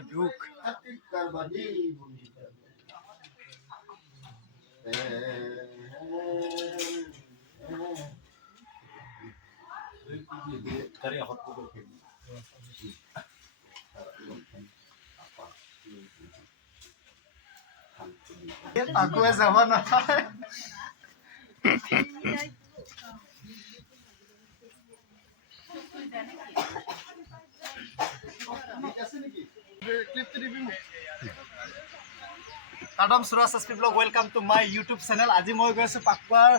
নাপায় দুখ পাকুৱে যাব নাপায় Kadam Suraj SP Blog, welcome to my YouTube channel. আজি মই গৈ আছো পাকুৱাৰ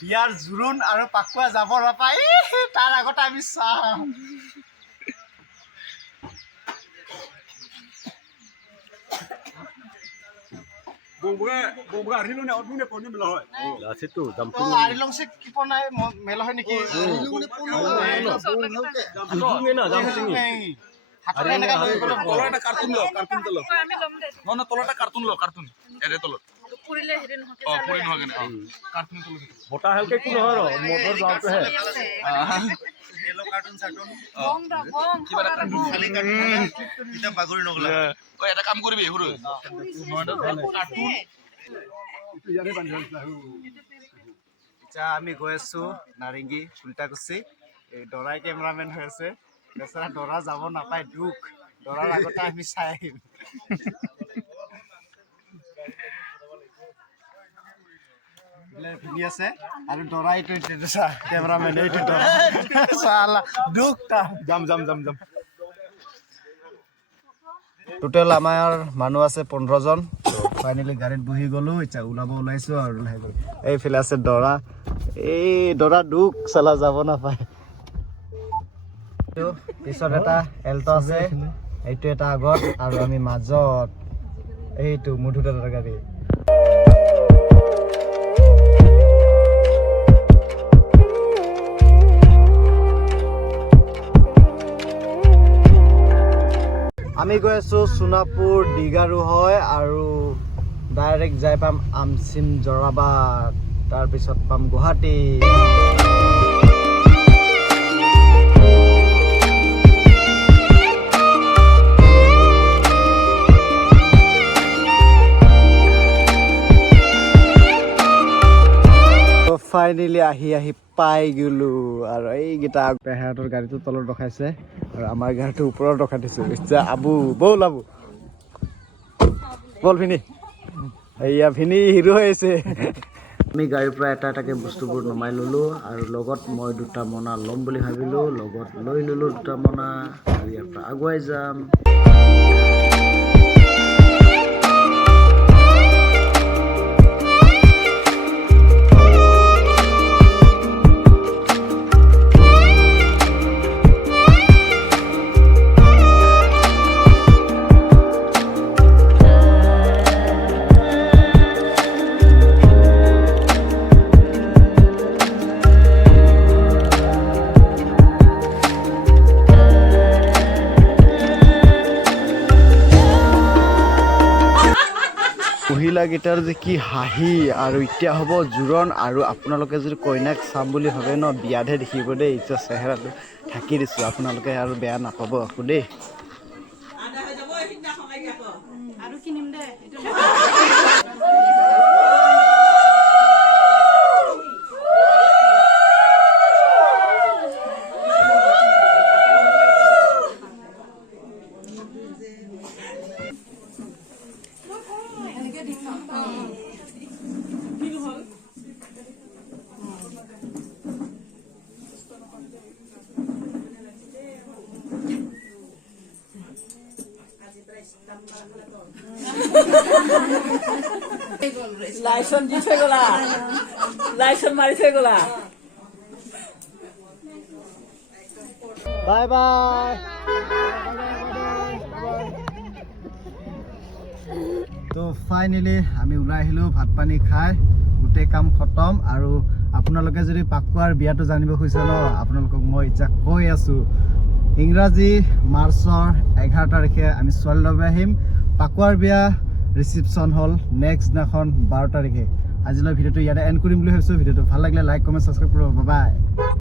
বিয়াৰ জুৰুন আৰু পাকুৱা যাব নাপায় তাৰ আগত আমি চাম Bongga arilu ne odune poni melo hoy. La situ তো আৰিলং সে কি পনাই মেল হয় নেকি Ujungnya na jam sini. হাতৰে এনেকা লৈ গ'লে Tolo eta kartun lo. No tolo eta kartun lo, kartun. Ere tolo. পুরিলে হেৰি নহকে Oh, puri no gane. Kartun tolo. Bota helke kuno haro motor jaute hai. Hello cartoon সাটন বং দা বং Kiba eta kartun খালি cartoon এটা পাগৰি নগলা Oi eta kaam koribi huru. Kartun. যা আমি গৈ আছো নাৰেঙ্গী উল্টাকুছি এই ডৰাই কেমেৰামেন হৈ আছে বেচাৰা ডৰা যাব নাপায় দুখ ডৰাৰ আগতে আমি চাই আহিম ভিনি আছে আৰু ডৰা এইটো চা কেমেৰামেন এইটো ডৰা চালা দুখ তা Jam. টোটেল আমাৰ মানুহ আছে 15 জন ফাইনালি গাড়ীত বহি গলো এতিয়া ওলাইছো আৰু লাহে গলো এইফালে আছে ডৰা এই ডৰা দুখ চালা যাব নাপায় পিছত এটা এল্টো আছে এইটো এটা আগত আৰু আমি মাজত এইটো মুঠুতে গাড়ী আমি গৈ আছো সোনাপুৰ ডিগাৰু হয় আৰু ডাইৰেক্ট যাই পাম আমচিম জৰাবাদ তাৰ পিছত পাম গুৱাহাটী ফাইনেলি আহি পাই গলো আৰু এইকেইটা পেহাৰটোৰ গাড়ীটো তলত ৰখাইছে আৰু আমাৰ গাড়ীটো ওপৰত ৰখাই দিছো এতিয়া আবু বল আবু বল ভিনি এইয়া ভিনি হিৰো হৈছে আমি গাড়ীৰ পৰা এটাকে বস্তুবোৰ নমাই ললো আৰু লগত মই দুটা মনা ল'ম বুলি ভাবিলো লগত লৈ ললো দুটা মনা আৰু ইয়াৰ পৰা আগুৱাই যাম মহিলাকেইটাৰ যে কি হাঁহি আৰু এতিয়া হ'ব জোৰণ আৰু আপোনালোকে যদি কইনাক চাম বুলি ভাবে ন বিয়াতহে দেখিব দেই এতিয়া চেহেৰাটো ঢাকি দিছোঁ আপোনালোকে আৰু বেয়া নাপাব আকৌ দেই আৰু কিনিম দে লাইসেন্স দি থৈ গলা লাইসেন্স মাৰি থৈ গলা বাই বাই তো ফাইনেলি আমি ওলাই আহিলো ভাত পানী খাই গোটেই কাম খতম আৰু আপোনালোকে যদি পাকুৱাৰ বিয়াটো জানিব খুজিছে ন আপোনালোকক মই এতিয়া কৈ আছো ইংৰাজী মাৰ্চৰ 11 তাৰিখে আমি ছোৱালী ল'ব আহিম পাকুৱাৰ বিয়া ৰিসেপশন হল নেক্সট দিনাখন 12 তাৰিখে আজিলৈ ভিডিঅ'টো ইয়াতে এণ্ড কৰিম বুলি ভাবিছো ভিডিঅ'টো ভাল লাগিলে লাইক কমেণ্ট সাবস্ক্ৰাইব কৰিব বাই বাই